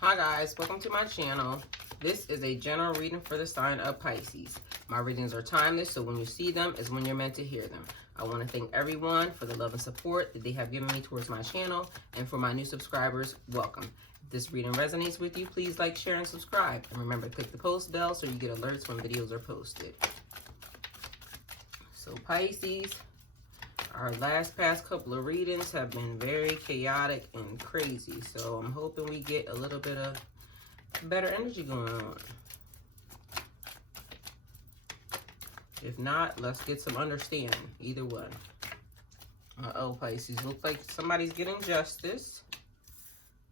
Hi guys, welcome to my channel. This is a general reading for the sign of Pisces. My readings are timeless, so when you see them is when you're meant to hear them. I want to thank everyone for the love and support that they have given me towards my channel, and for my new subscribers, welcome. If this reading resonates with you, please like, share, and subscribe. And remember to click the post bell so you get alerts when videos are posted. So Pisces, our past couple of readings have been very chaotic and crazy. So I'm hoping we get a little bit of better energy going on. If not, let's get some understanding. Either one. Uh-oh, Pisces. Looks like somebody's getting justice.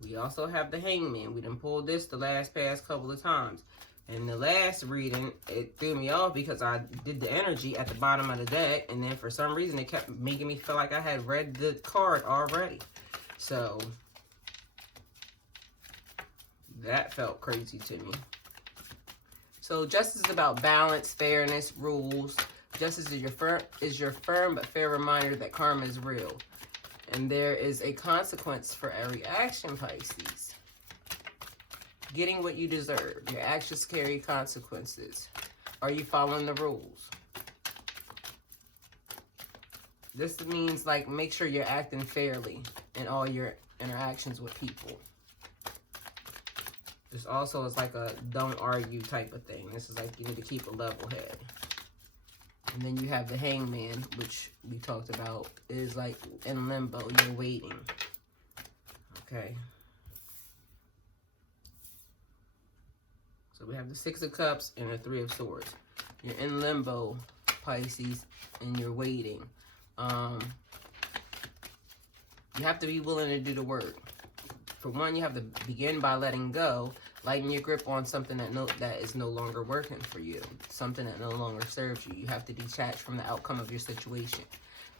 We also have the Hangman. We done pulled this the past couple of times. And the last reading, it threw me off because I did the energy at the bottom of the deck, and then for some reason it kept making me feel like I had read the card already. So that felt crazy to me. So justice is about balance, fairness, rules. Justice is your firm but fair reminder that karma is real. And there is a consequence for every action, Pisces. Getting what you deserve. Your actions carry consequences. Are you following the rules? This means, like, make sure you're acting fairly in all your interactions with people. This also is like a don't argue type of thing. This is like you need to keep a level head. And then you have the Hangman, which we talked about, is like in limbo. You're waiting. Okay. So we have the Six of Cups and the Three of Swords. You're in limbo, Pisces, and you're waiting. You have to be willing to do the work. For one, you have to begin by letting go, lighten your grip on something that is no longer working for you, something that no longer serves you. You have to detach from the outcome of your situation.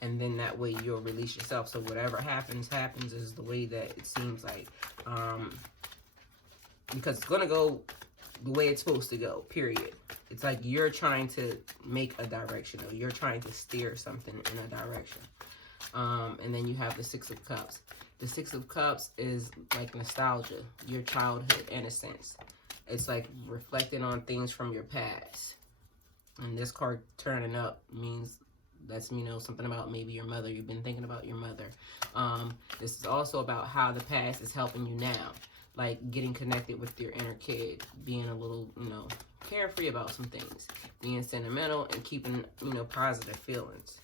And then that way you'll release yourself. So whatever happens is the way that it seems like. Because it's going to go the way it's supposed to go, period. It's like you're trying to make a direction, or you're trying to steer something in a direction. And then you have the Six of Cups. The Six of Cups is like nostalgia, your childhood innocence. It's like reflecting on things from your past. And this card turning up means that's, you know, something about maybe your mother. You've been thinking about your mother. This is also about how the past is helping you now. Like getting connected with your inner kid, being a little, you know, carefree about some things, being sentimental and keeping, you know, positive feelings.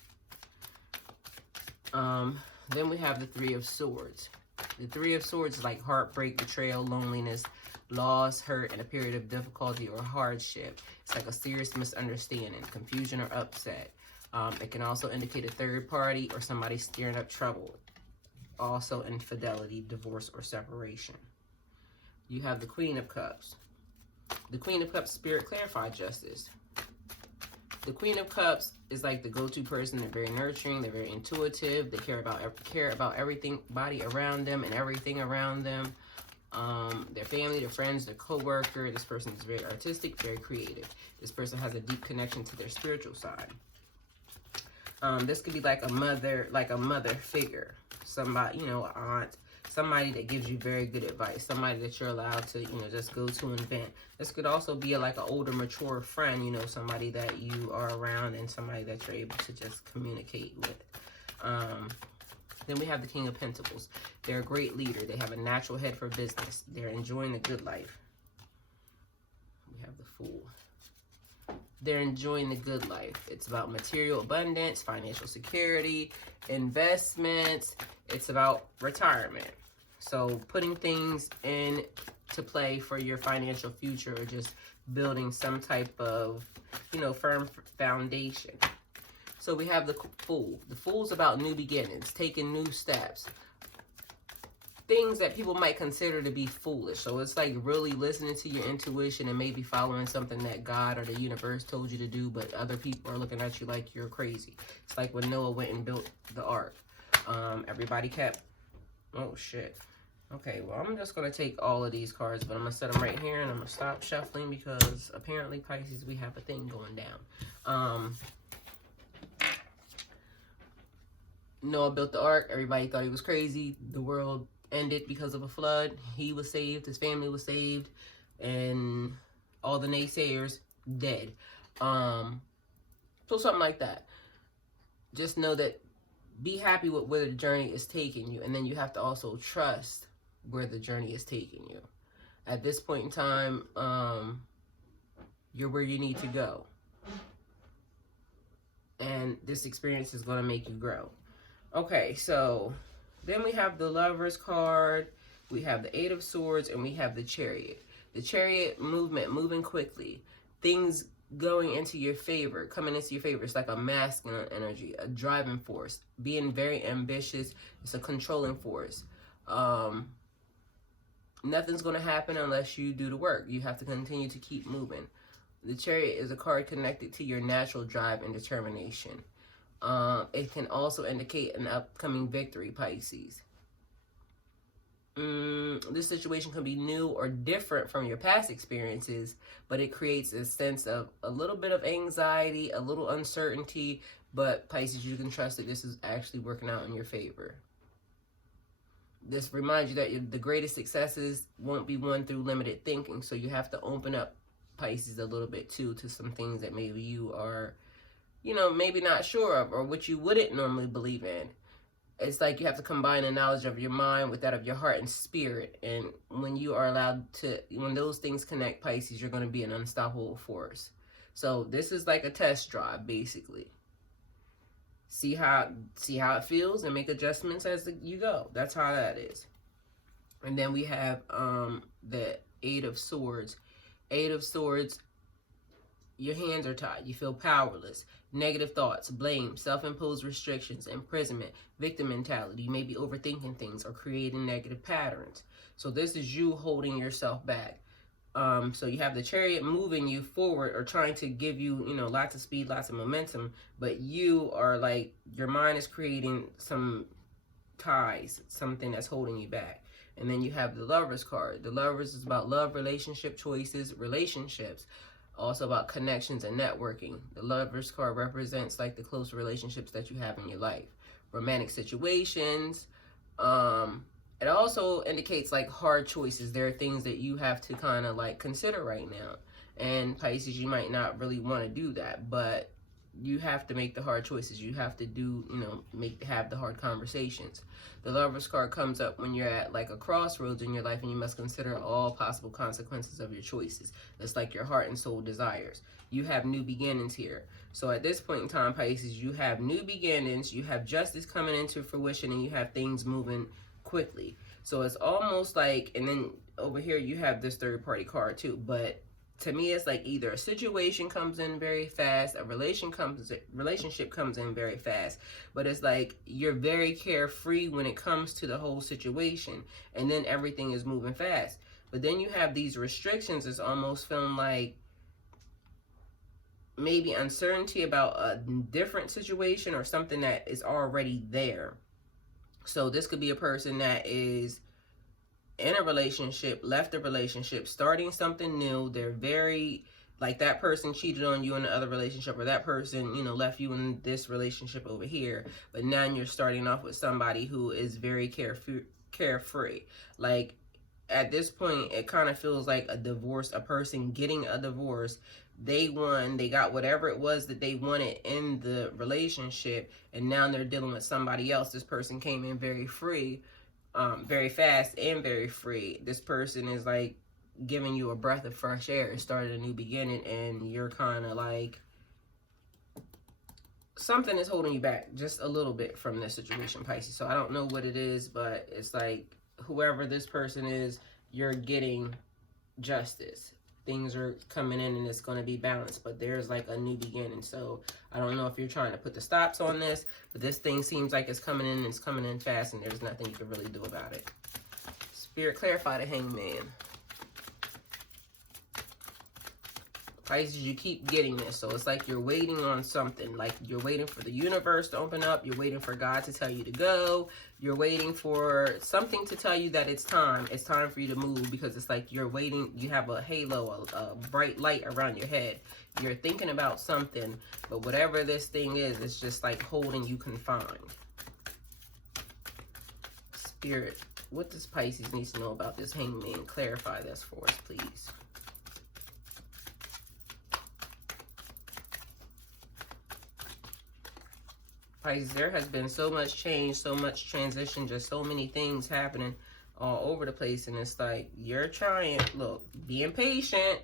Then we have the Three of Swords. The Three of Swords is like heartbreak, betrayal, loneliness, loss, hurt, and a period of difficulty or hardship. It's like a serious misunderstanding, confusion, or upset. It can also indicate a third party or somebody stirring up trouble. Also infidelity, divorce, or separation. You have the Queen of Cups. The Queen of Cups, Spirit, clarify justice. The Queen of Cups is like the go-to person. They're very nurturing. They're very intuitive. They care about everything, body around them and everything around them. Their family, their friends, their co-worker. This person is very artistic, very creative. This person has a deep connection to their spiritual side. This could be like a mother figure. Somebody, you know, aunt. Somebody that gives you very good advice. Somebody that you're allowed to, you know, just go to and vent. This could also be like an older, mature friend, you know, somebody that you are around and somebody that you're able to just communicate with. Then we have the King of Pentacles. They're a great leader. They have a natural head for business. They're enjoying the good life. We have the Fool. They're enjoying the good life. It's about material abundance, financial security, investments. It's about retirement. So putting things into play for your financial future, or just building some type of, you know, firm foundation. So we have the Fool. The Fool's about new beginnings, taking new steps. Things that people might consider to be foolish. So it's like really listening to your intuition and maybe following something that God or the universe told you to do, but other people are looking at you like you're crazy. It's like when Noah went and built the ark. Everybody kept, oh shit. Okay, well, I'm just going to take all of these cards, but I'm going to set them right here, and I'm going to stop shuffling because apparently, Pisces, we have a thing going down. Noah built the ark. Everybody thought he was crazy. The world ended because of a flood. He was saved, his family was saved, and all the naysayers dead. So something like that. Just know that, be happy with where the journey is taking you, and then you have to also trust where the journey is taking you. At this point in time, you're where you need to go. And this experience is going to make you grow. Okay, so then we have the Lovers card, we have the Eight of Swords, and we have the Chariot. The Chariot, movement, moving quickly. Things going into your favor, coming into your favor. It's like a masculine energy, a driving force, being very ambitious. It's a controlling force. Nothing's going to happen unless you do the work. You have to continue to keep moving. The Chariot is a card connected to your natural drive and determination. It can also indicate an upcoming victory, Pisces. This situation can be new or different from your past experiences, but it creates a sense of a little bit of anxiety, a little uncertainty, but Pisces, you can trust that this is actually working out in your favor. This reminds you that the greatest successes won't be won through limited thinking, so you have to open up, Pisces, a little bit too, to some things that maybe you are, you know, maybe not sure of, or what you wouldn't normally believe in. It's like you have to combine the knowledge of your mind with that of your heart and spirit. And when you are allowed to, when those things connect, Pisces, you're going to be an unstoppable force. So this is like a test drive, basically. See how it feels and make adjustments as you go. That's how that is. And then we have the Eight of Swords. Eight of Swords, your hands are tied. You feel powerless. Negative thoughts, blame, self-imposed restrictions, imprisonment, victim mentality. You may be overthinking things or creating negative patterns. So this is you holding yourself back. So you have the Chariot moving you forward or trying to give you, you know, lots of speed, lots of momentum. But you are like, your mind is creating some ties, something that's holding you back. And then you have the Lovers card. The Lovers is about love, relationship choices, relationships. Also about connections and networking. The Lovers card represents like the close relationships that you have in your life. Romantic situations. It also indicates like hard choices. There are things that you have to kind of like consider right now. And Pisces, you might not really want to do that, but you have to make the hard choices. You have to do, you know, have the hard conversations. The Lovers card comes up when you're at like a crossroads in your life and you must consider all possible consequences of your choices. It's like your heart and soul desires. You have new beginnings here. So at this point in time, Pisces, you have new beginnings, you have justice coming into fruition, and you have things moving quickly. So it's almost like, and then over here you have this third party card too, but to me, it's like either a situation comes in very fast, a relationship comes in very fast, but it's like you're very carefree when it comes to the whole situation, and then everything is moving fast. But then you have these restrictions. It's almost feeling like maybe uncertainty about a different situation or something that is already there. So this could be a person that is in a relationship, left a relationship, starting something new. They're very, like, that person cheated on you in the other relationship, or that person, you know, left you in this relationship over here, but now you're starting off with somebody who is very carefree. Like, at this point, it kind of feels like a divorce, a person getting a divorce. They won, they got whatever it was that they wanted in the relationship, and now they're dealing with somebody else. This person came in very free, very fast and very free. This person is like giving you a breath of fresh air. It started a new beginning, and you're kind of like, something is holding you back just a little bit from this situation, Pisces. So I don't know what it is, but it's like whoever this person is, you're getting justice. Things are coming in and it's going to be balanced, but there's like a new beginning. So I don't know if you're trying to put the stops on this, but this thing seems like it's coming in and it's coming in fast, and there's nothing you can really do about it. Spirit, clarify the Hangman. Pisces, you keep getting this. So it's like you're waiting on something. Like you're waiting for the universe to open up. You're waiting for God to tell you to go. You're waiting for something to tell you that it's time. It's time for you to move, because it's like you're waiting. You have a halo, a bright light around your head. You're thinking about something, but whatever this thing is, it's just like holding you confined. Spirit, what does Pisces need to know about this Hangman? Clarify this for us, please. Pisces, there has been so much change, so much transition, just so many things happening all over the place. And it's like, you're trying, look, being patient.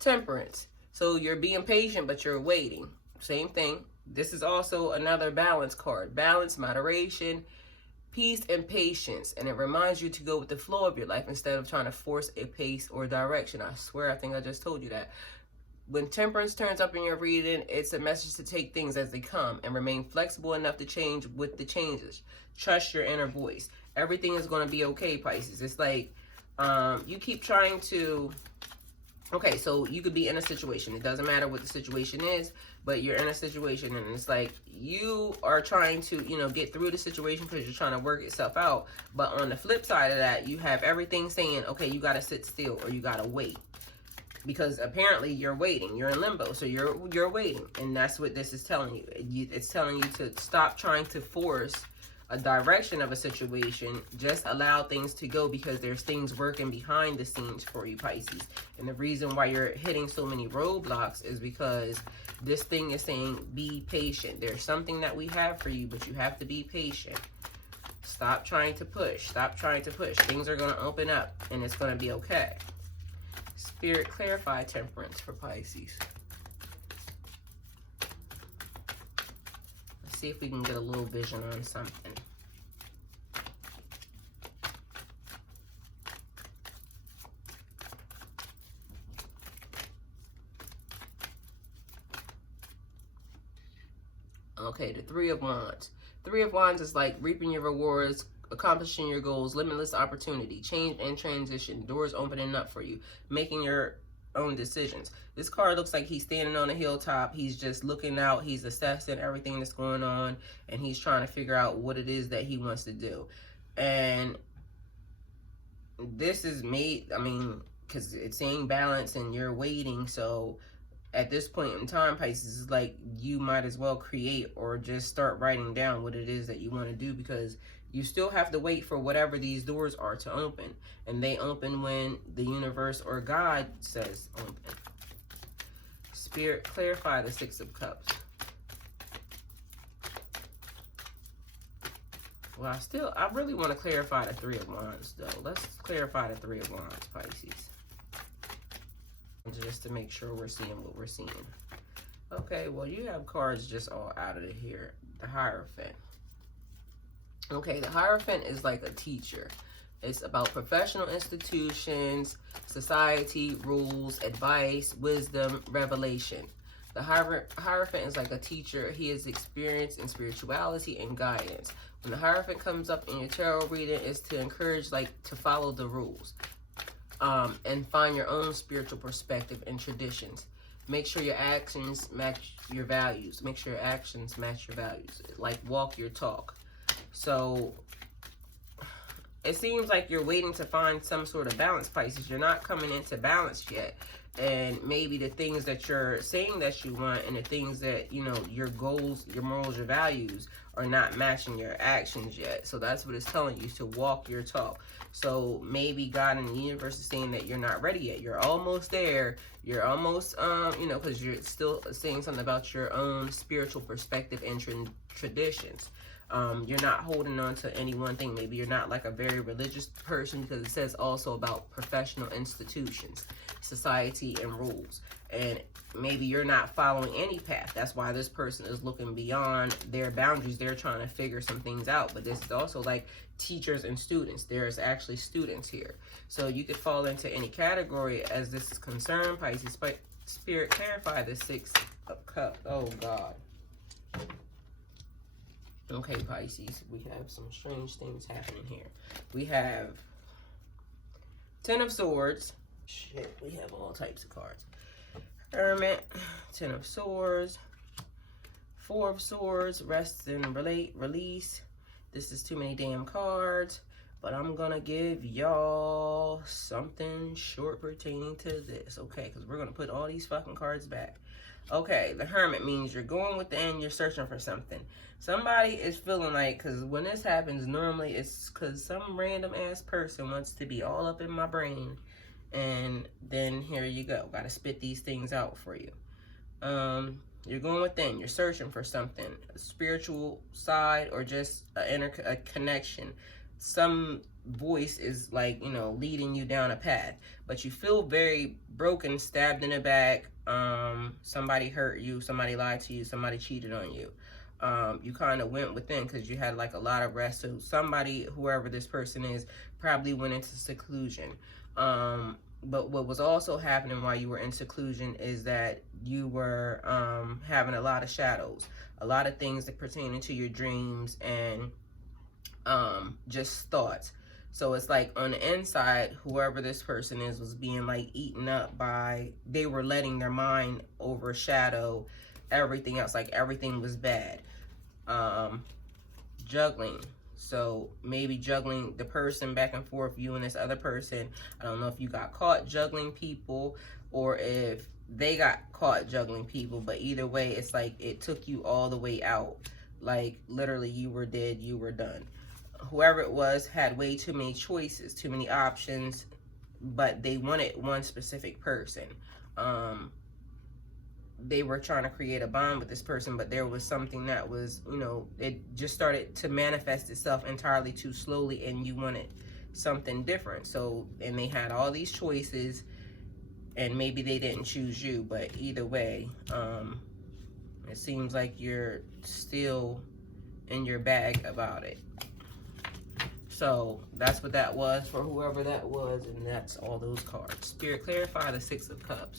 Temperance. So you're being patient, but you're waiting. Same thing. This is also another balance card. Balance, moderation, peace, and patience. And it reminds you to go with the flow of your life instead of trying to force a pace or direction. I swear, I think I just told you that. When temperance turns up in your reading, it's a message to take things as they come and remain flexible enough to change with the changes. Trust your inner voice. Everything is going to be okay, Pisces. It's like you keep trying to... Okay, so you could be in a situation. It doesn't matter what the situation is, but you're in a situation and it's like you are trying to, you know, get through the situation because you're trying to work itself out. But on the flip side of that, you have everything saying, okay, you got to sit still or you got to wait. Because apparently you're waiting. You're in limbo, so you're waiting. And that's what this is telling you. It's telling you to stop trying to force a direction of a situation. Just allow things to go because there's things working behind the scenes for you, Pisces. And the reason why you're hitting so many roadblocks is because this thing is saying be patient. There's something that we have for you, but you have to be patient. Stop trying to push. Stop trying to push. Things are going to open up and it's going to be okay. Spirit, clarify temperance for Pisces. Let's see if we can get a little vision on something. Okay, the Three of Wands. Three of Wands is like reaping your rewards, accomplishing your goals, limitless opportunity, change and transition, doors opening up for you, making your own decisions. This card looks like he's standing on a hilltop. He's just looking out. He's assessing everything that's going on, and he's trying to figure out what it is that he wants to do. And this is made, I mean, because it's saying balance and you're waiting, so at this point in time, Pisces, is like you might as well create or just start writing down what it is that you want to do, because you still have to wait for whatever these doors are to open. And they open when the universe or God says open. Spirit, clarify the Six of Cups. Well, I really want to clarify the Three of Wands, though. Let's clarify the Three of Wands, Pisces. Just to make sure we're seeing what we're seeing. Okay, well, you have cards just all out of here. The Hierophant. Okay, the Hierophant is like a teacher. It's about professional institutions, society, rules, advice, wisdom, revelation. The Hierophant is like a teacher. He is experienced in spirituality and guidance. When the Hierophant comes up in your tarot reading, it's to encourage, like, to follow the rules. And find your own spiritual perspective and traditions. Make sure your actions match your values. Make sure your actions match your values. Like, walk your talk. So it seems like you're waiting to find some sort of balance, Pisces. You're not coming into balance yet. And maybe the things that you're saying that you want and the things that, you know, your goals, your morals, your values are not matching your actions yet. So that's what it's telling you, to walk your talk. So maybe God and the universe is saying that you're not ready yet. You're almost there. You're almost, you know, because you're still saying something about your own spiritual perspective and traditions. You're not holding on to any one thing. Maybe you're not like a very religious person, because it says also about professional institutions, society, and rules. And maybe you're not following any path. That's why this person is looking beyond their boundaries. They're trying to figure some things out. But this is also like teachers and students. There's actually students here. So you could fall into any category as this is concerned, Pisces. Spirit, clarify the Six of Cups. Oh, God. Okay, Pisces, we have some strange things happening here. We have Ten of Swords. Shit, we have all types of cards. Hermit, Ten of Swords, Four of Swords, rest and release. This is too many damn cards. but I'm gonna give y'all something short pertaining to this, okay? Because we're gonna put all these fucking cards back. Okay, the Hermit means you're going within, you're searching for something. Somebody is feeling like, because when this happens, normally it's because some random ass person wants to be all up in my brain. And then here you go. Got to spit these things out for you. You're going within, you're searching for something, a spiritual side or just a connection. Some voice is like, you know, leading you down a path, but you feel very broken, stabbed in the back. Somebody hurt you, somebody lied to you, somebody cheated on you. You kind of went within because you had like a lot of rest. So somebody, whoever this person is, probably went into seclusion. But what was also happening while you were in seclusion is that you were having a lot of shadows, a lot of things that pertaining to your dreams and just thoughts. So it's like on the inside, whoever this person is was being like eaten up by, they were letting their mind overshadow everything else, like everything was bad. Juggling. So maybe juggling the person back and forth, you and this other person. I don't know if you got caught juggling people or if they got caught juggling people, but either way, it's like it took you all the way out. Like literally you were dead, you were done. Whoever it was had way too many choices, too many options, but they wanted one specific person. They were trying to create a bond with this person, but there was something that was, you know, it just started to manifest itself entirely too slowly and you wanted something different. So, and they had all these choices and maybe they didn't choose you, but either way, it seems like you're still in your bag about it. So that's what that was for whoever that was, and that's all those cards. Spirit, clarify the Six of Cups.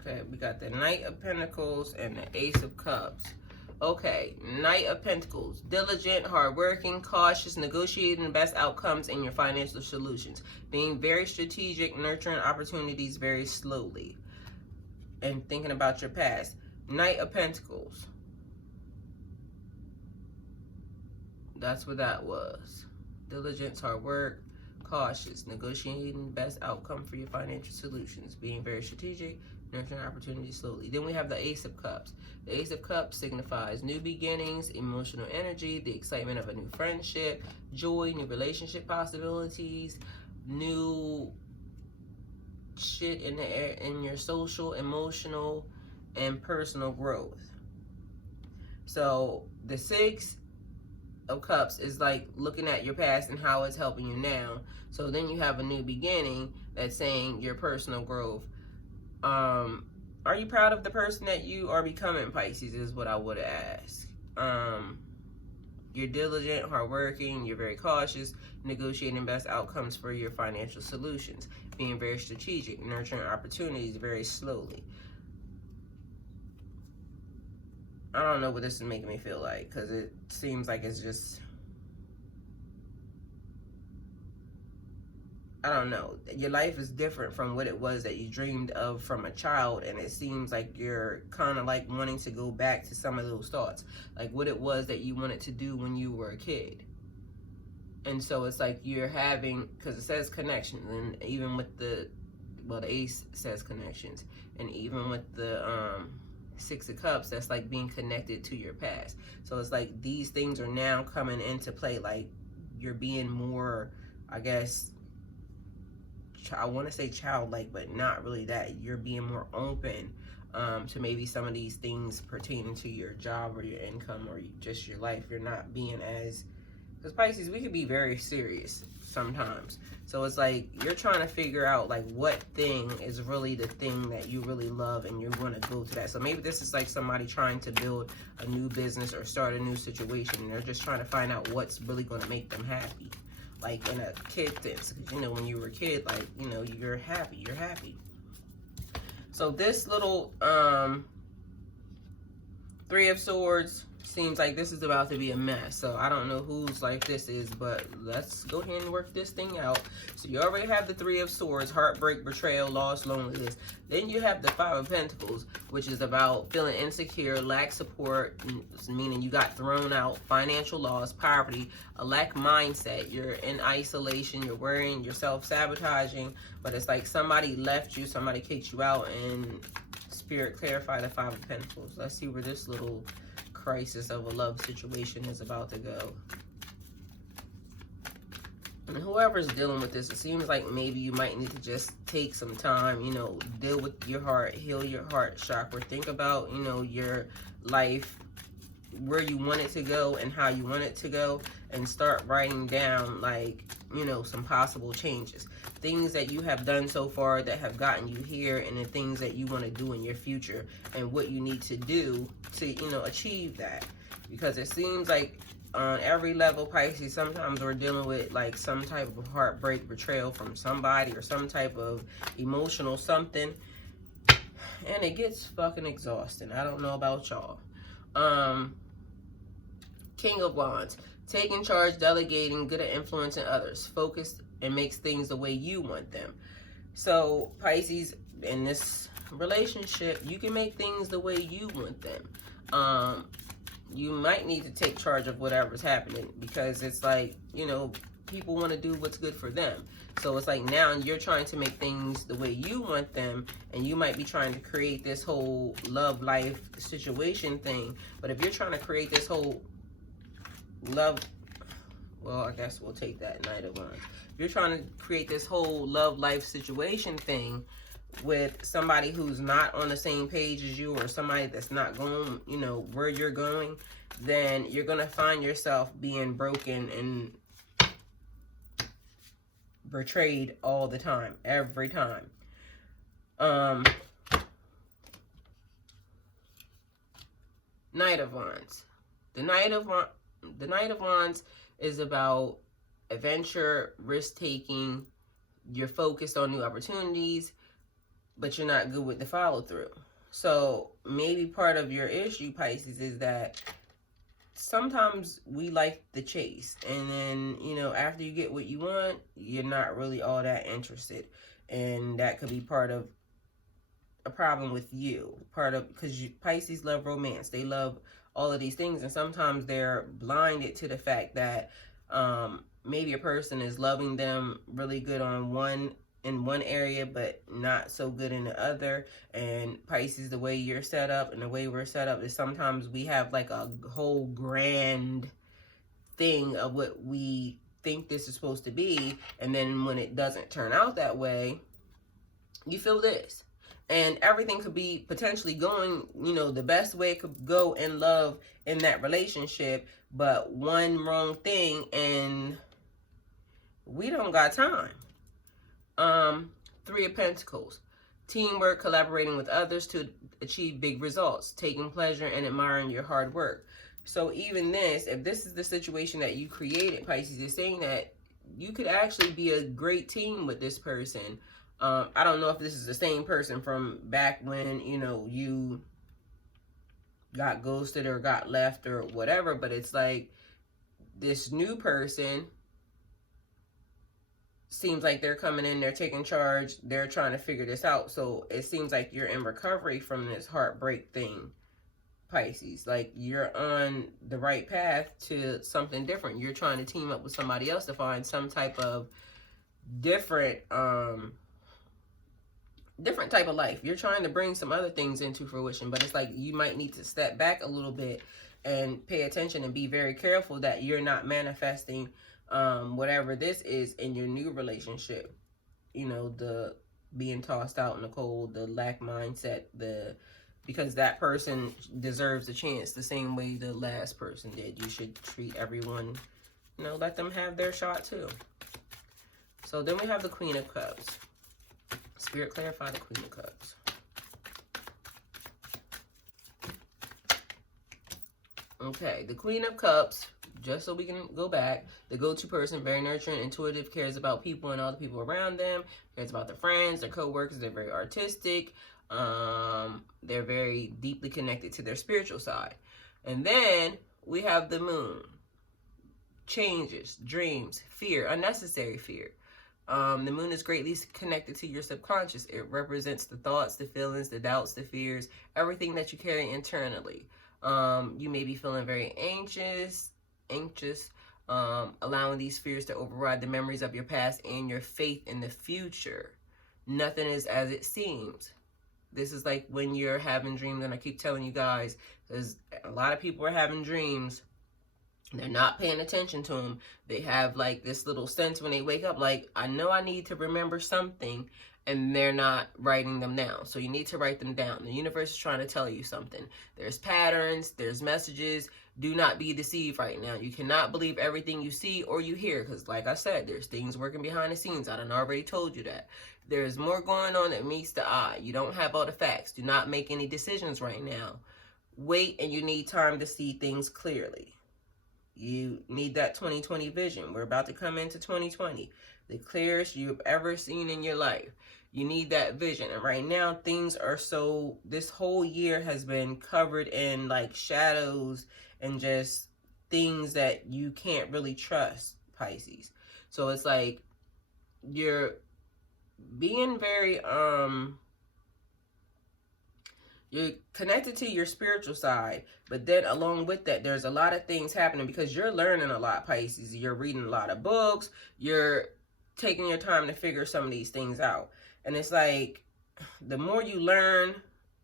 Okay, we got the Knight of Pentacles and the Ace of Cups. Okay, Knight of Pentacles. Diligent, hardworking, cautious, negotiating the best outcomes in your financial solutions. Being very strategic, nurturing opportunities very slowly. And thinking about your past. Knight of Pentacles. That's what that was. Diligence, hard work, cautious, negotiating the best outcome for your financial solutions. Being very strategic, nurturing opportunities slowly. Then we have the Ace of Cups. The Ace of Cups signifies new beginnings, emotional energy, the excitement of a new friendship, joy, new relationship possibilities, new shit in the air in your social, emotional, and personal growth. So the Six of Cups is like looking at your past and how it's helping you now. So then you have a new beginning that's saying your personal growth. Are you proud of the person that you are becoming, Pisces, is what I would ask. You're diligent, hardworking, you're very cautious, negotiating best outcomes for your financial solutions, being very strategic, nurturing opportunities very slowly. I don't know what this is making me feel like, because it seems like it's just, I don't know. Your life is different from what it was that you dreamed of from a child, and it seems like you're kind of like wanting to go back to some of those thoughts, like what it was that you wanted to do when you were a kid. And so it's like you're having, because it says connections, and even with the, well, the Ace says connections, and even with the Six of Cups, that's like being connected to your past. So it's like these things are now coming into play, like you're being more, I guess, I want to say childlike, but not really that. You're being more open to maybe some of these things pertaining to your job or your income or just your life. You're not being as, because Pisces, we can be very serious sometimes. So it's like you're trying to figure out like what thing is really the thing that you really love and you're going to go to that. So maybe this is like somebody trying to build a new business or start a new situation, and they're just trying to find out what's really going to make them happy. Like in a kid sense, you know, when you were a kid, like, you know, you're happy. So this little Three of Swords, Seems like this is about to be a mess. So I don't know whose life this is, but let's go ahead and work this thing out. So you already have the Three of Swords, heartbreak, betrayal, loss, loneliness. Then you have the Five of Pentacles, which is about feeling insecure, lack support, meaning you got thrown out, financial loss, poverty, a lack mindset. You're in isolation, you're worrying, you're self-sabotaging, but it's like somebody left you, somebody kicked you out, and Spirit, clarify the Five of Pentacles. Let's see where this little crisis of a love situation is about to go. And whoever's dealing with this, it seems like maybe you might need to just take some time, you know, deal with your heart, heal your heart chakra, think about, you know, your life, where you want it to go and how you want it to go, and start writing down, like, you know, some possible changes, things that you have done so far that have gotten you here, and the things that you want to do in your future, and what you need to do to, you know, achieve that. Because it seems like on every level, Pisces, sometimes we're dealing with like some type of heartbreak, betrayal from somebody, or some type of emotional something, and it gets fucking exhausting. I don't know about y'all. King of Wands, taking charge, delegating, good at influencing others, focused, and makes things the way you want them. So Pisces, in this relationship, you can make things the way you want them. You might need to take charge of whatever's happening, because it's like, you know, people want to do what's good for them. So it's like now you're trying to make things the way you want them, and you might be trying to create this whole love life situation thing. But if you're trying to create this whole love, well, I guess we'll take that Knight of Wands. If you're trying to create this whole love life situation thing with somebody who's not on the same page as you, or somebody that's not going, you know, where you're going, then you're going to find yourself being broken and betrayed all the time, every time. Knight of Wands. The Knight of Wands is about adventure, risk-taking. You're focused on new opportunities, but you're not good with the follow-through. So maybe part of your issue, Pisces, is that sometimes we like the chase, and then, you know, after you get what you want, you're not really all that interested. And that could be part of a problem with you. Because Pisces love romance. They love all of these things, and sometimes they're blinded to the fact that maybe a person is loving them really good in one area, but not so good in the other. And Pisces, the way you're set up and the way we're set up is sometimes we have like a whole grand thing of what we think this is supposed to be, and then when it doesn't turn out that way, you feel this. And everything could be potentially going, you know, the best way it could go in love in that relationship, but one wrong thing and we don't got time. Three of Pentacles. Teamwork, collaborating with others to achieve big results, taking pleasure and admiring your hard work. So even this, if this is the situation that you created, Pisces, is saying that you could actually be a great team with this person. I don't know if this is the same person from back when, you know, you got ghosted or got left or whatever, but it's like this new person seems like they're coming in, they're taking charge, they're trying to figure this out. So it seems like you're in recovery from this heartbreak thing, Pisces. Like you're on the right path to something different. You're trying to team up with somebody else to find some type of different type of life. You're trying to bring some other things into fruition, but it's like you might need to step back a little bit and pay attention and be very careful that you're not manifesting whatever this is in your new relationship. You know, the being tossed out in the cold, the lack mindset, because that person deserves a chance the same way the last person did. You should treat everyone, you know, let them have their shot too. So then we have the Queen of Cups. Spirit, clarify the Queen of Cups. Okay, the Queen of Cups, just so we can go back, the go-to person, very nurturing, intuitive, cares about people and all the people around them, cares about their friends, their co-workers, they're very artistic, they're very deeply connected to their spiritual side. And then we have the moon. Changes, dreams, fear, unnecessary fear. The moon is greatly connected to your subconscious. It represents the thoughts, the feelings, the doubts, the fears, everything that you carry internally. You may be feeling very anxious, allowing these fears to override the memories of your past and your faith in the future. Nothing is as it seems. This is like when you're having dreams, and I keep telling you guys, because a lot of people are having dreams, they're not paying attention to them. They have like this little sense when they wake up, like, I know I need to remember something, and they're not writing them down. So you need to write them down. The universe is trying to tell you something. There's patterns, there's messages. Do not be deceived right now. You cannot believe everything you see or you hear, because like I said, there's things working behind the scenes. I done already told you that. There's more going on than meets the eye. You don't have all the facts. Do not make any decisions right now. Wait, and you need time to see things clearly. You need that 2020 vision. We're about to come into 2020. The clearest you've ever seen in your life. You need that vision. And right now, things are so... This whole year has been covered in like shadows and just things that you can't really trust, Pisces. So it's like you're being very... You're connected to your spiritual side, but then along with that, there's a lot of things happening because you're learning a lot, Pisces. You're reading a lot of books. You're taking your time to figure some of these things out. And it's like, the more you learn,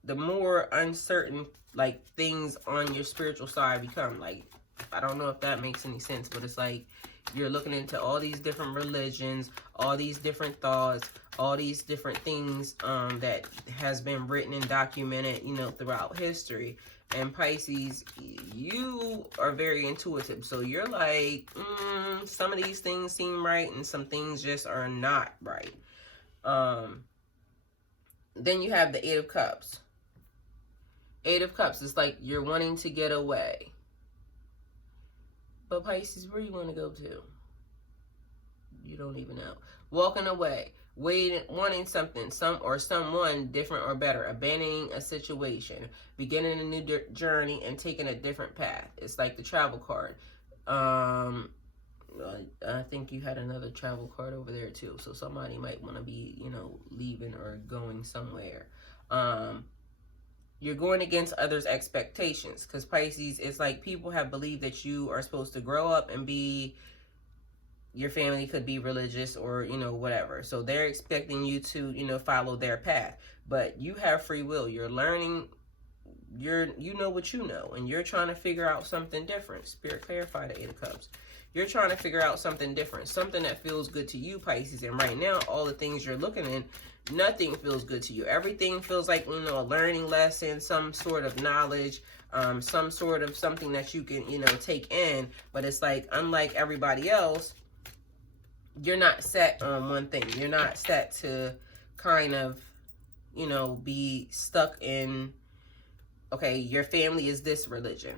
the more uncertain, like, things on your spiritual side become. Like, I don't know if that makes any sense, but it's like, you're looking into all these different religions, all these different thoughts, all these different things that has been written and documented, you know, throughout history. And Pisces, you are very intuitive. So you're like, some of these things seem right and some things just are not right. Then you have the Eight of Cups. Eight of Cups is like you're wanting to get away. But Pisces, where you want to go to? You don't even know. Walking away, waiting, wanting something, someone different or better, abandoning a situation, beginning a new journey, and taking a different path. It's like the travel card. I think you had another travel card over there too. So somebody might want to be, you know, leaving or going somewhere. You're going against others' expectations, because Pisces, it's like people have believed that you are supposed to grow up and be, your family could be religious or, you know, whatever. So they're expecting you to, you know, follow their path. But you have free will. You're learning, you know what you know, and you're trying to figure out something different. Spirit, clarify the Eight of Cups. You're trying to figure out something different, something that feels good to you, Pisces. And right now, all the things you're looking in, nothing feels good to you. Everything feels like, you know, a learning lesson, some sort of knowledge, some sort of something that you can, you know, take in. But it's like, unlike everybody else, you're not set on one thing. You're not set to kind of, you know, be stuck in, okay, your family is this religion.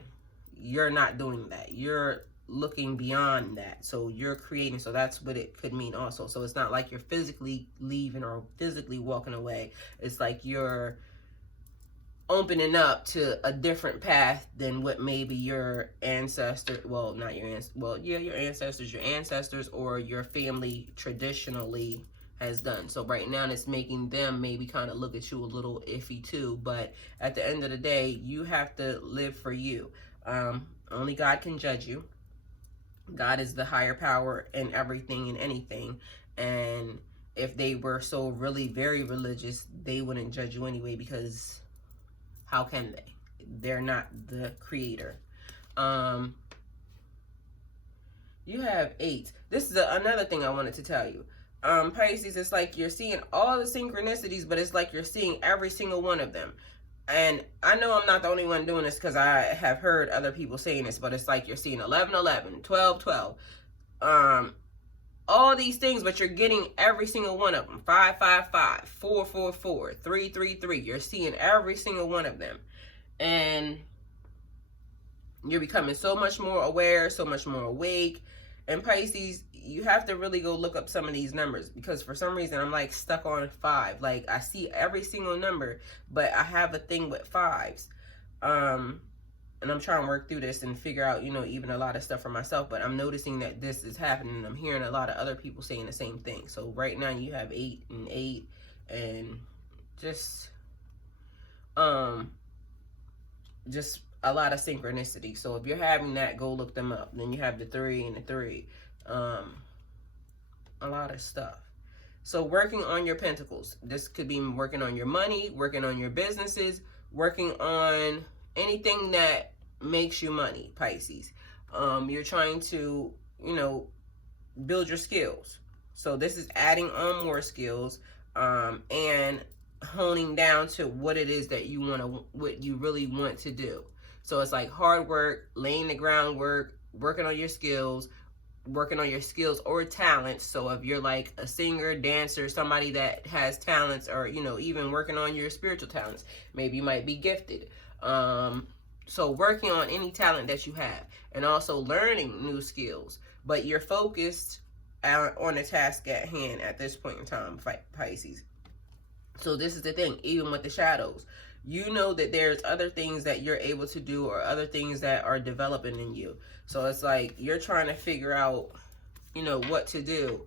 You're not doing that. You're looking beyond that. So you're creating. So that's what it could mean also. So it's not like you're physically leaving or physically walking away. It's like you're opening up to a different path than what maybe your ancestor, well, not your ancestors, well, yeah, your ancestors or your family traditionally has done. So right now it's making them maybe kind of look at you a little iffy too. But at the end of the day, you have to live for you. Only God can judge you. God is the higher power in everything and anything. And if they were so really very religious, they wouldn't judge you anyway, because how can they? They're not the creator. You have 8. This is another thing I wanted to tell you. Pisces, it's like you're seeing all the synchronicities, but it's like you're seeing every single one of them. And I know I'm not the only one doing this, because I have heard other people saying this, but it's like you're seeing 11, 11, 12, 12. All these things, but you're getting every single one of them. 5, 5, 5, 4, 4, 4, 3, 3, 3. You're seeing every single one of them. And you're becoming so much more aware, so much more awake. And Pisces, you have to really go look up some of these numbers, because for some reason I'm like stuck on 5. Like I see every single number, but I have a thing with 5s. and I'm trying to work through this and figure out, you know, even a lot of stuff for myself, but I'm noticing that this is happening, and I'm hearing a lot of other people saying the same thing. So right now you have 8 and 8, and just a lot of synchronicity. So if you're having that, go look them up. Then you have the 3 and the 3. A lot of stuff. So working on your pentacles. This could be working on your money, working on your businesses, working on anything that makes you money, Pisces. You're trying to, you know, build your skills. So this is adding on more skills, and honing down to what it is that you want to, what you really want to do. So it's like hard work, laying the groundwork, working on your skills or talents. So if you're like a singer, dancer, somebody that has talents, or, you know, even working on your spiritual talents, maybe you might be gifted. So working on any talent that you have, and also learning new skills, but you're focused on the task at hand at this point in time, Pisces. So this is the thing, even with the shadows, you know that there's other things that you're able to do, or other things that are developing in you. So it's like you're trying to figure out, you know, what to do,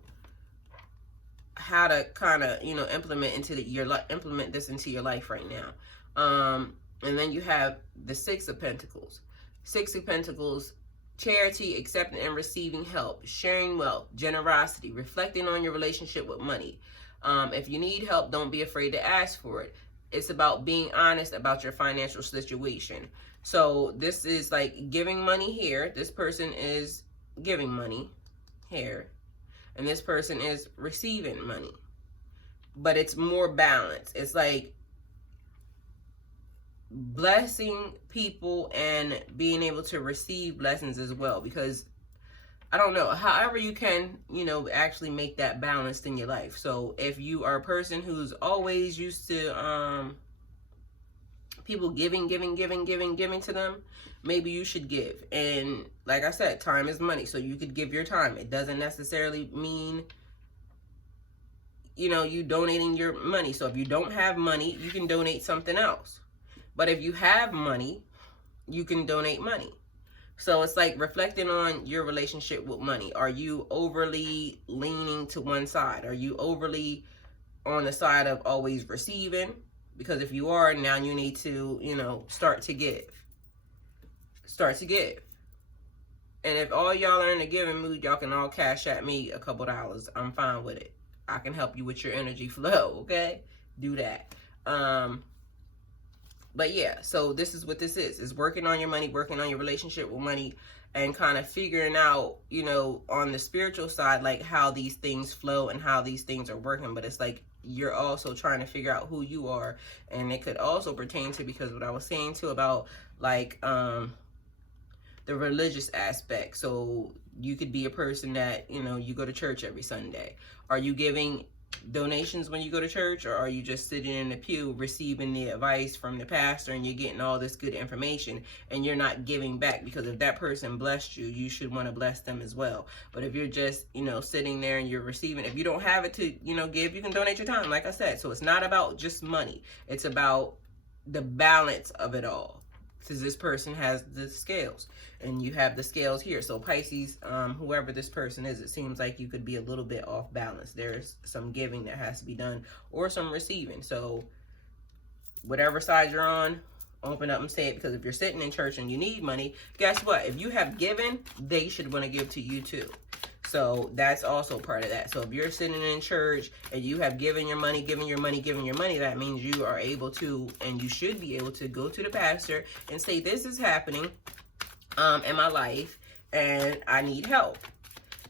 how to kind of, you know, implement this into your life right now. And then you have the 6 of Pentacles. 6 of Pentacles, charity, accepting and receiving help, sharing wealth, generosity, reflecting on your relationship with money. If you need help, don't be afraid to ask for it. It's about being honest about your financial situation. So this is like giving money here. This person is giving money here. And this person is receiving money. But it's more balanced. It's like blessing people and being able to receive blessings as well. Because I don't know, however you can, you know, actually make that balanced in your life. So if you are a person who's always used to people giving to them, maybe you should give. And like I said, time is money, so you could give your time. It doesn't necessarily mean, you know, you donating your money. So if you don't have money, you can donate something else. But if you have money, you can donate money. So it's like reflecting on your relationship with money. Are you overly leaning to one side? Are you overly on the side of always receiving? Because if you are, now you need to, you know, start to give. Start to give. And if all y'all are in a giving mood, y'all can all cash at me a couple dollars. I'm fine with it. I can help you with your energy flow, okay? Do that. But yeah, so this is what this is. It's working on your money, working on your relationship with money, and kind of figuring out, you know, on the spiritual side, like how these things flow and how these things are working. But it's like you're also trying to figure out who you are. And it could also pertain to, because what I was saying too about like the religious aspect. So you could be a person that, you know, you go to church every Sunday. Are you giving donations when you go to church, or are you just sitting in the pew receiving the advice from the pastor, and you're getting all this good information and you're not giving back? Because if that person blessed you, you should want to bless them as well. But if you're just, you know, sitting there and you're receiving, if you don't have it to, you know, give, you can donate your time, like I said. So it's not about just money, it's about the balance of it all. Because this person has the scales and you have the scales here. So Pisces, whoever this person is, it seems like you could be a little bit off balance. There's some giving that has to be done, or some receiving. So whatever side you're on, open up and say it. Because if you're sitting in church and you need money, guess what? If you have given, they should want to give to you too. So that's also part of that. So if you're sitting in church and you have given your money, that means you are able to, and you should be able to, go to the pastor and say, this is happening in my life and I need help.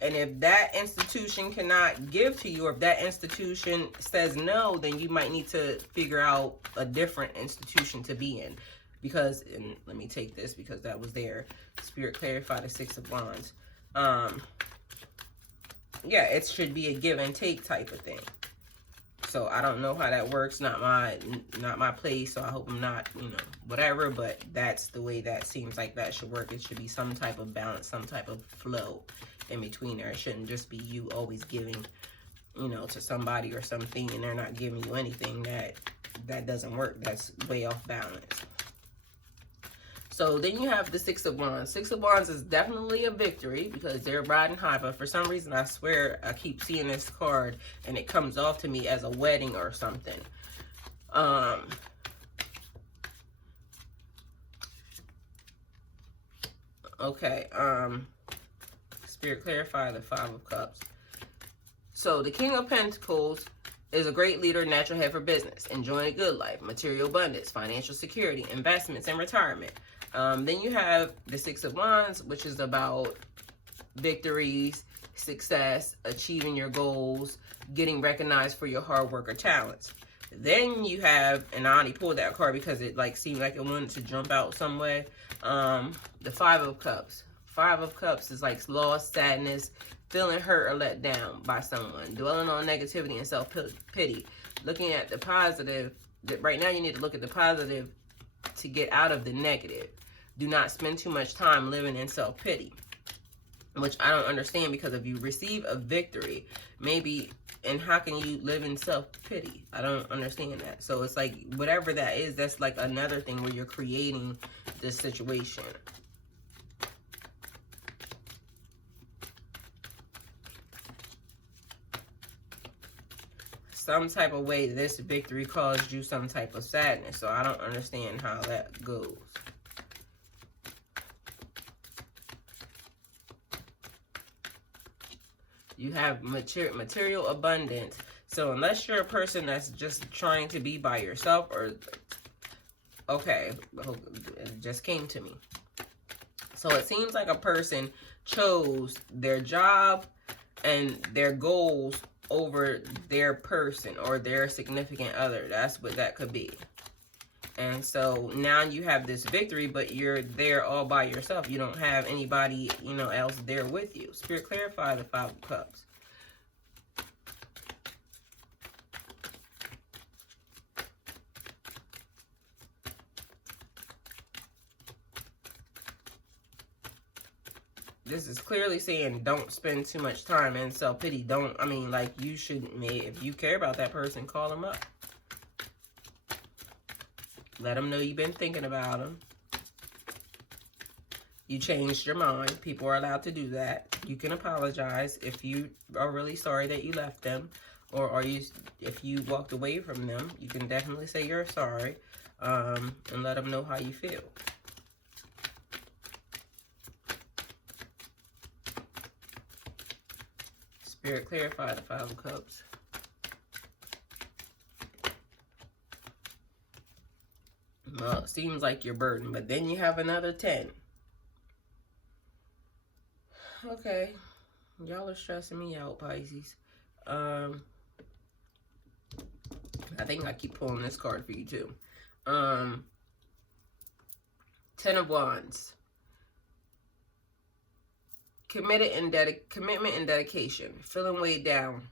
And if that institution cannot give to you, or if that institution says no, then you might need to figure out a different institution to be in. Because, and let me take this because that was there. Spirit clarify the 6 of Wands. Yeah, it should be a give and take type of thing. So I don't know how that works. Not my place. So I hope I'm not, you know, whatever. But that's the way that seems like that should work. It should be some type of balance, some type of flow in between there. It shouldn't just be you always giving, you know, to somebody or something, and they're not giving you anything. That doesn't work. That's way off balance. So then you have the Six of Wands. Six of Wands is definitely a victory because they're riding high, but for some reason I swear I keep seeing this card and it comes off to me as a wedding or something. Okay, Spirit, clarify the Five of Cups. So the King of Pentacles is a great leader, natural head for business, enjoying a good life, material abundance, financial security, investments, and retirement. Then you have the Six of Wands, which is about victories, success, achieving your goals, getting recognized for your hard work or talents. Then you have, and I only pulled that card because it like seemed like it wanted to jump out some way. The Five of Cups. Five of Cups is like loss, sadness, feeling hurt or let down by someone, dwelling on negativity and self-pity. Looking at the positive, right now you need to look at the positive to get out of the negative. Do not spend too much time living in self-pity, which I don't understand, because if you receive a victory, maybe, and how can you live in self-pity? I don't understand that. So it's like, whatever that is, that's like another thing where you're creating this situation. Some type of way this victory caused you some type of sadness. So I don't understand how that goes. You have material abundance. So unless you're a person that's just trying to be by yourself, or, okay, it just came to me. So it seems like a person chose their job and their goals over their person or their significant other. That's what that could be. And so now you have this victory, but you're there all by yourself. You don't have anybody, you know, else there with you. Spirit, clarify the Five of Cups. This is clearly saying don't spend too much time in self-pity. Don't, I mean, like, you shouldn't, if you care about that person, call them up. Let them know you've been thinking about them. You changed your mind. People are allowed to do that. You can apologize if you are really sorry that you left them, or if you walked away from them. You can definitely say you're sorry, and let them know how you feel. Spirit, clarify the Five of Cups. Well, it seems like you're burdened, but then you have another 10. Okay. Y'all are stressing me out, Pisces. I think I keep pulling this card for you, too. 10 of Wands. Commitment and dedication. Feeling weighed down.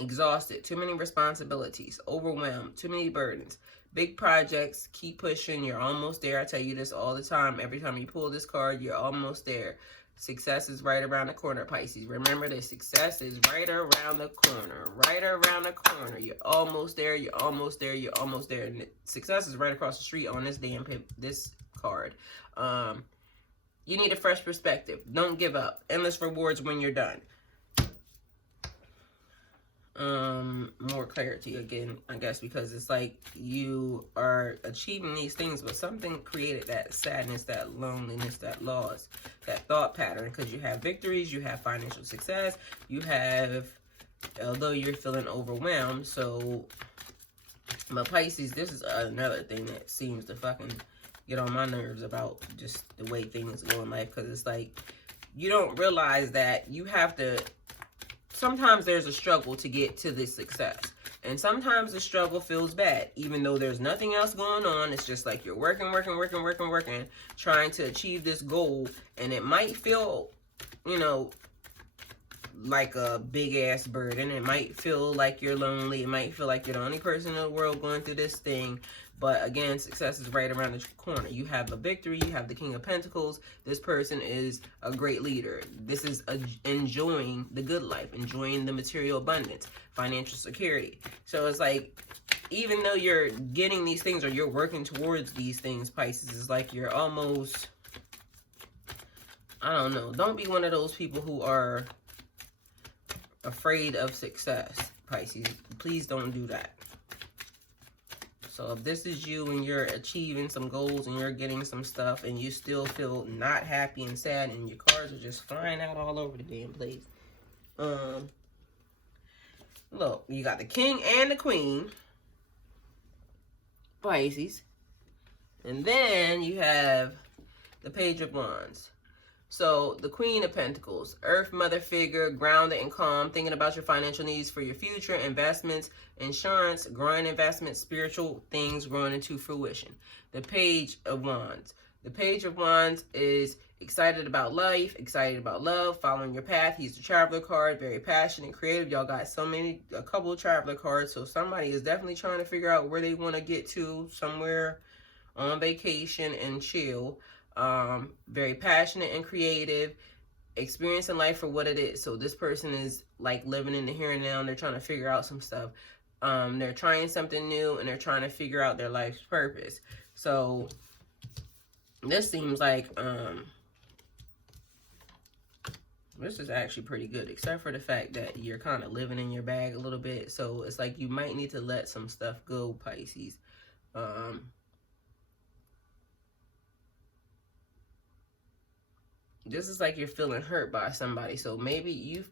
Exhausted. Too many responsibilities. Overwhelmed. Too many burdens. Big projects. Keep pushing. You're almost there. I tell you this all the time. Every time you pull this card, you're almost there. Success is right around the corner, Pisces. Remember that success is right around the corner. Right around the corner. You're almost there. You're almost there. You're almost there. And success is right across the street on this this card. You need a fresh perspective. Don't give up. Endless rewards when you're done. More clarity again, I guess, because it's like you are achieving these things, but something created that sadness, that loneliness, that loss, that thought pattern, because you have victories, you have financial success, you have, although you're feeling overwhelmed. So, but Pisces, this is another thing that seems to fucking get on my nerves about just the way things go in life, because it's like you don't realize that you have to. Sometimes there's a struggle to get to this success. And sometimes the struggle feels bad. Even though there's nothing else going on. It's just like you're working, trying to achieve this goal. And it might feel, you know, like a big-ass burden. It might feel like you're lonely. It might feel like you're the only person in the world going through this thing. But again, success is right around the corner. You have a victory. You have the King of Pentacles. This person is a great leader. This is enjoying the good life, enjoying the material abundance, financial security. So it's like, even though you're getting these things or you're working towards these things, Pisces, it's like you're almost, I don't know. Don't be one of those people who are afraid of success, Pisces. Please don't do that. So if this is you and you're achieving some goals and you're getting some stuff and you still feel not happy and sad and your cards are just flying out all over the damn place. Look, you got the King and the Queen, Pisces. And then you have the Page of Wands. So the Queen of Pentacles, Earth Mother figure, grounded and calm, thinking about your financial needs for your future, investments, insurance, growing investments, spiritual things growing into fruition. The Page of Wands. The Page of Wands is excited about life, excited about love, following your path. He's the Traveler card, very passionate, creative. Y'all got a couple of Traveler cards, so somebody is definitely trying to figure out where they want to get to, somewhere on vacation and chill. Very passionate and creative, experiencing life for what it is. So this person is like living in the here and now, and they're trying to figure out some stuff. They're trying something new and they're trying to figure out their life's purpose. So this seems like this is actually pretty good, except for the fact that you're kind of living in your bag a little bit. So it's like you might need to let some stuff go, Pisces. This is like you're feeling hurt by somebody. So maybe you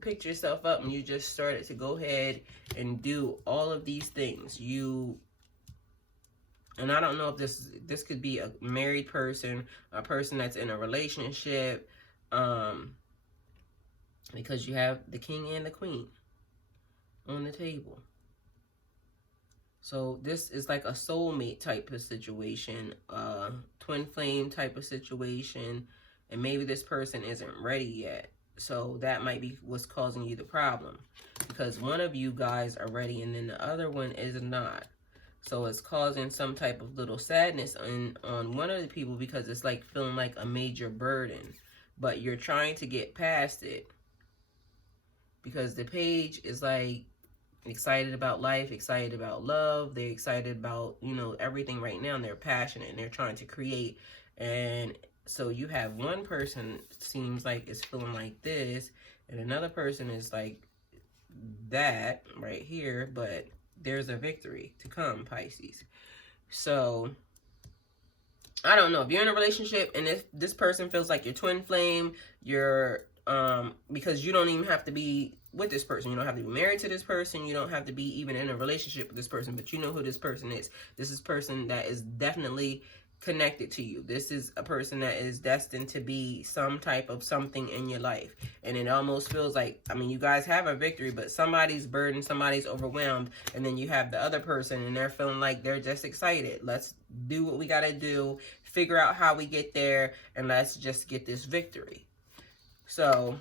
picked yourself up and you just started to go ahead and do all of these things. And I don't know if this could be a married person, a person that's in a relationship, because you have the King and the Queen on the table. So this is like a soulmate type of situation, twin flame type of situation. And maybe this person isn't ready yet. So that might be what's causing you the problem. Because one of you guys are ready and then the other one is not. So it's causing some type of little sadness on one of the people, because it's like feeling like a major burden. But you're trying to get past it. Because the Page is like excited about life, excited about love. They're excited about, you know, everything right now. And they're passionate and they're trying to create. And so you have one person seems like is feeling like this, and another person is like that right here, but there's a victory to come, Pisces. So I don't know if you're in a relationship and if this person feels like your twin flame, you're because you don't even have to be with this person. You don't have to be married to this person. You don't have to be even in a relationship with this person, but you know who this person is. This is a person that is definitely connected to you. This is a person that is destined to be some type of something in your life. And it almost feels like, I mean, you guys have a victory, but somebody's burdened, somebody's overwhelmed, and then you have the other person and they're feeling like they're just excited. Let's do what we got to do, figure out how we get there, and let's just get this victory. So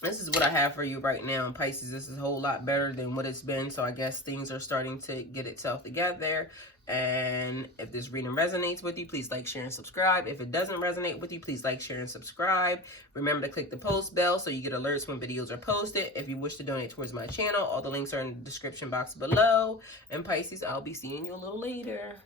this is what I have for you right now, Pisces. This is a whole lot better than what it's been. So I guess things are starting to get itself together. And if this reading resonates with you, please like, share, and subscribe. If it doesn't resonate with you, please like, share, and subscribe. Remember to click the post bell so you get alerts when videos are posted. If you wish to donate towards my channel, all the links are in the description box below. And Pisces, I'll be seeing you a little later.